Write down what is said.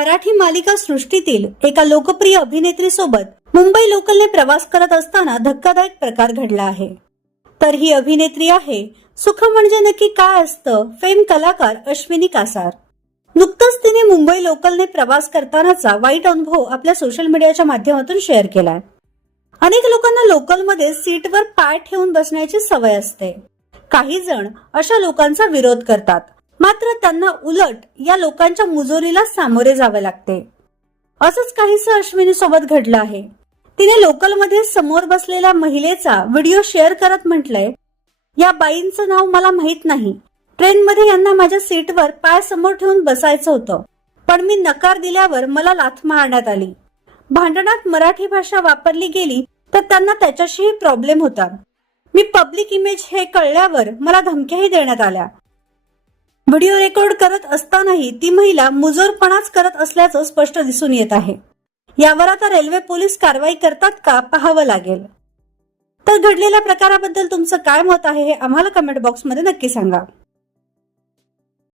मराठी मालिका सृष्टीतील एका लोकप्रिय अभिनेत्रीसोबत मुंबई लोकलने प्रवास करत असताना धक्कादायक प्रकार घडला आहे। तर ही अभिनेत्री आहे सुख म्हणजे नक्की काय असतं फेम कलाकार अश्विनी कासार। नुकतंच तिने मुंबई लोकलने प्रवास करतानाचा वाईट अनुभव आपल्या सोशल मीडियाच्या माध्यमातून शेअर केलाय। अनेक लोकांना लोकलमध्ये सीटवर पाय ठेवून बसण्याची सवय असते। काही जण अशा लोकांचा विरोध करतात, मात्र त्यांना उलट या लोकांच्या मुजोरीला सामोरे जावे लागते। असंच काहीसं अश्विनी सोबत घडलं आहे। तिने लोकलमध्ये समोर बसलेल्या महिलेचा व्हिडिओ शेअर करत म्हटलंय, या बाईंचं नाव मला माहित नाही। ट्रेनमध्ये यांना माझ्या सीटवर पाय समोर ठेवून बसायचं होतं, पण मी नकार दिल्यावर मला लाथ मारण्यात आली। भांडणात मराठी भाषा वापरली गेली तर त्यांना त्याच्याशीही प्रॉब्लेम होता। मी पब्लिक इमेज हे कळल्यावर मला धमक्याही देण्यात आल्या। व्हिडिओ रेकॉर्ड करत असतानाही ती महिला मुजोरपणाच करत असल्याचं स्पष्ट दिसून येत आहे। यावर आता रेल्वे पोलीस कारवाई करतात का पाहावं लागेल। तर घडलेल्या प्रकाराबद्दल तुमचं काय मत आहे हे आम्हाला कमेंट बॉक्समध्ये नक्की सांगा।